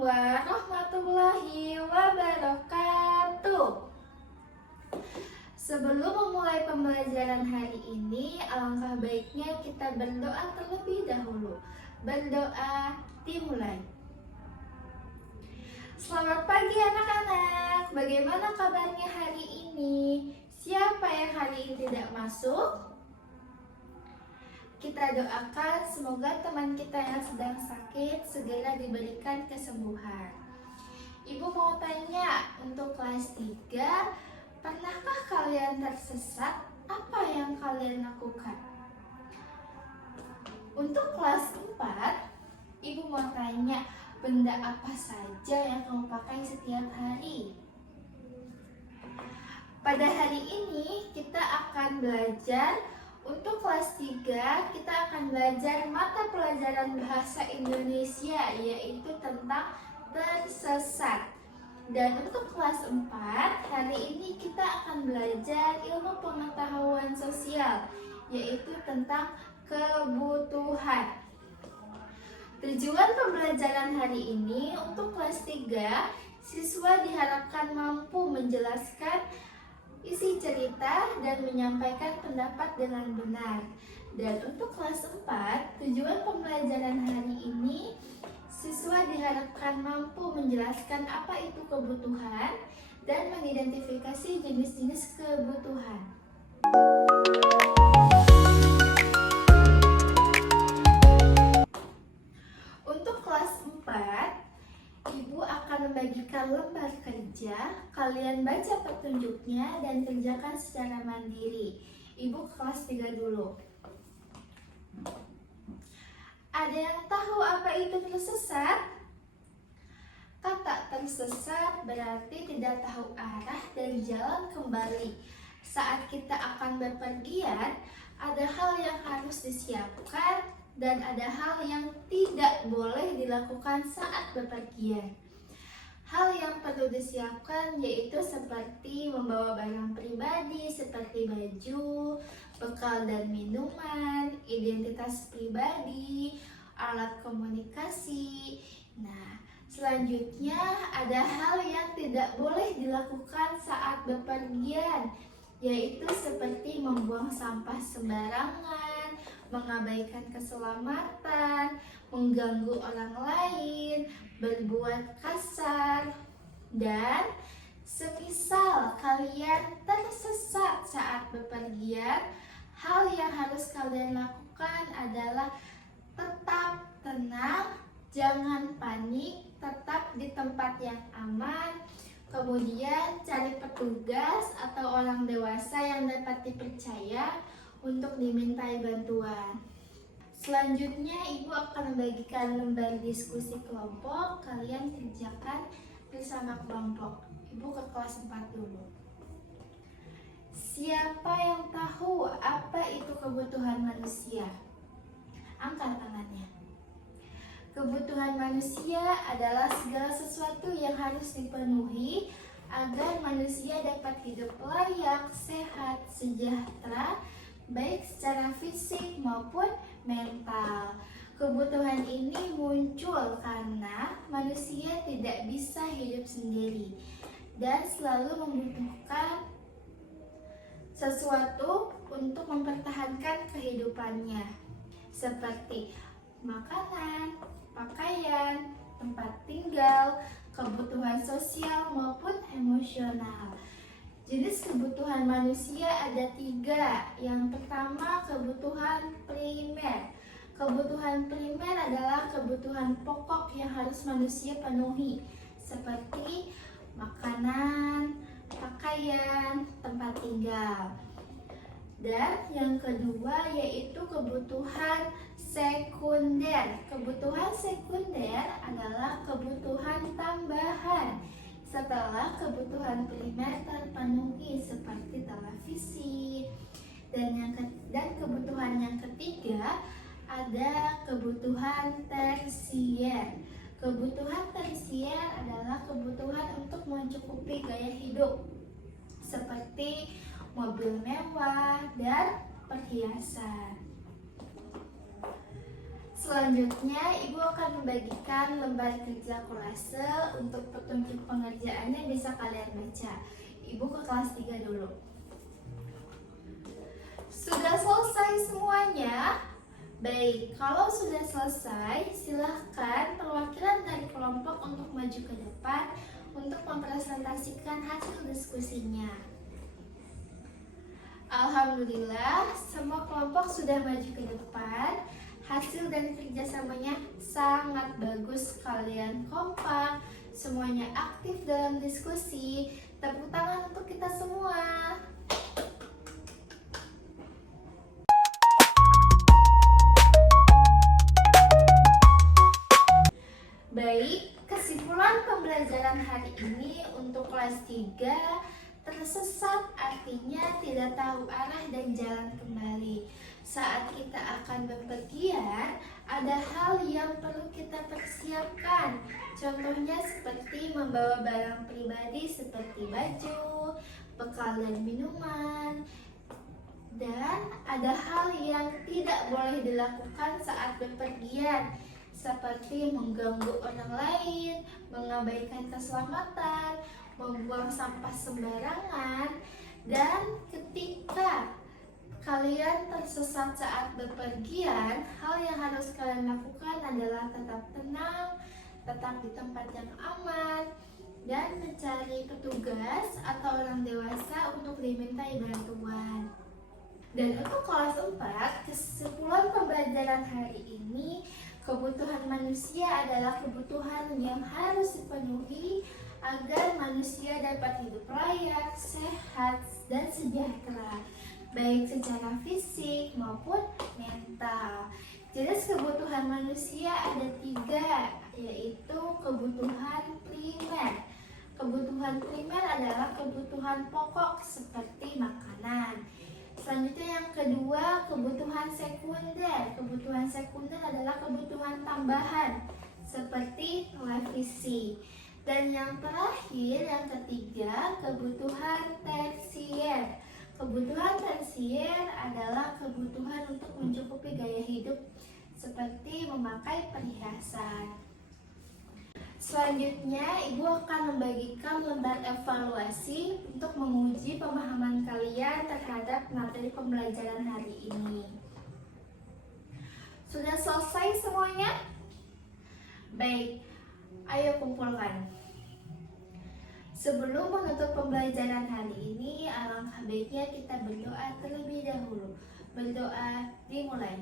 warahmatullahi wabarakatuh. Sebelum memulai pembelajaran hari ini, alangkah baiknya kita berdoa terlebih dahulu. Berdoa dimulai. Selamat pagi anak-anak, bagaimana kabarnya hari ini? Siapa yang hari ini tidak masuk? Kita doakan semoga teman kita yang sedang sakit segera diberikan kesembuhan. Ibu mau tanya, untuk kelas 3, pernahkah kalian tersesat? Apa yang kalian lakukan? Untuk kelas 4, Ibu mau tanya, benda apa saja yang kamu pakai setiap hari? Pada hari ini kita akan belajar. Untuk kelas 3, kita akan belajar mata pelajaran bahasa Indonesia, yaitu tentang tersesat. Dan untuk kelas 4, hari ini kita akan belajar ilmu pengetahuan sosial, yaitu tentang kebutuhan. Tujuan pembelajaran hari ini untuk kelas 3, siswa diharapkan mampu menjelaskan isi cerita dan menyampaikan pendapat dengan benar. Dan untuk kelas 4, tujuan pembelajaran hari ini, siswa diharapkan mampu menjelaskan apa itu kebutuhan dan mengidentifikasi jenis-jenis kebutuhan. Untuk kelas 4, Ibu akan membagikan lembar kerja, kalian baca petunjuknya dan kerjakan secara mandiri. Ibu ke kelas 3 dulu. Ada yang tahu apa itu tersesat? Kata tersesat berarti tidak tahu arah dan jalan kembali. Saat kita akan bepergian, ada hal yang harus disiapkan dan ada hal yang tidak boleh dilakukan saat bepergian. Hal yang perlu disiapkan yaitu seperti membawa barang pribadi seperti baju, bekal dan minuman, identitas pribadi, alat komunikasi. Nah, selanjutnya ada hal yang tidak boleh dilakukan saat bepergian, yaitu seperti membuang sampah sembarangan, mengabaikan keselamatan, mengganggu orang lain, berbuat kasar, dan semisal kalian tersesat saat bepergian, hal yang harus kalian lakukan adalah tetap tenang, jangan panik, tetap di tempat yang aman, kemudian cari petugas atau orang dewasa yang dapat dipercaya untuk dimintai bantuan. Selanjutnya Ibu akan membagikan lembar diskusi kelompok, kalian kerjakan bersama kelompok. Ibu ke kelas 4 dulu. Siapa yang tahu apa itu kebutuhan manusia? Angkat tangannya. Kebutuhan manusia adalah segala sesuatu yang harus dipenuhi agar manusia dapat hidup layak, sehat, sejahtera, baik secara fisik maupun mental. Kebutuhan ini muncul karena manusia tidak bisa hidup sendiri dan selalu membutuhkan sesuatu untuk mempertahankan kehidupannya, seperti makanan, pakaian, tempat tinggal, kebutuhan sosial maupun emosional. Jenis kebutuhan manusia ada 3. Yang pertama, kebutuhan primer. Kebutuhan primer adalah kebutuhan pokok yang harus manusia penuhi, seperti makanan, pakaian, tempat tinggal. Dan yang kedua yaitu kebutuhan sekunder. Kebutuhan sekunder adalah kebutuhan tambahan setelah kebutuhan primer terpenuhi, seperti televisi. Dan kebutuhan yang ketiga ada kebutuhan tersier. Kebutuhan tersier adalah kebutuhan untuk mencukupi gaya hidup, seperti mobil mewah dan perhiasan. Selanjutnya, Ibu akan membagikan lembar kerja kolase untuk petunjuk pengerjaannya bisa kalian baca. Ibu ke kelas 3 dulu. Sudah selesai semuanya? Baik, kalau sudah selesai, silahkan perwakilan dari kelompok untuk maju ke depan untuk mempresentasikan hasil diskusinya. Alhamdulillah, semua kelompok sudah maju ke depan. Hasil dan kerjasamanya sangat bagus, kalian kompak, semuanya aktif dalam diskusi. Tepuk tangan untuk kita semua. Baik, kesimpulan pembelajaran hari ini untuk kelas 3, tersesat artinya tidak tahu arah dan jalan kembali. Saat kita akan bepergian, ada hal yang perlu kita persiapkan. Contohnya seperti membawa barang pribadi seperti baju, bekal dan minuman. Dan ada hal yang tidak boleh dilakukan saat bepergian, seperti mengganggu orang lain, mengabaikan keselamatan, membuang sampah sembarangan. Dan ketika kalian tersesat saat bepergian, hal yang harus kalian lakukan adalah tetap tenang, tetap di tempat yang aman, dan mencari petugas atau orang dewasa untuk dimintai bantuan. Dan untuk kelas 4, kesimpulan pembelajaran hari ini, kebutuhan manusia adalah kebutuhan yang harus dipenuhi agar manusia dapat hidup layak, sehat, dan sejahtera, baik secara fisik maupun mental. Jenis kebutuhan manusia ada 3, yaitu kebutuhan primer. Kebutuhan primer adalah kebutuhan pokok seperti makanan. Selanjutnya yang kedua, kebutuhan sekunder. Kebutuhan sekunder adalah kebutuhan tambahan seperti televisi. Dan yang terakhir, yang ketiga, kebutuhan tersier. Kebutuhan tersier adalah kebutuhan untuk mencukupi gaya hidup seperti memakai perhiasan. Selanjutnya, Ibu akan membagikan lembar evaluasi untuk menguji pemahaman kalian terhadap materi pembelajaran hari ini. Sudah selesai semuanya? Baik, ayo kumpulkan. Sebelum menutup pembelajaran hari ini, alangkah baiknya kita berdoa terlebih dahulu. Berdoa dimulai.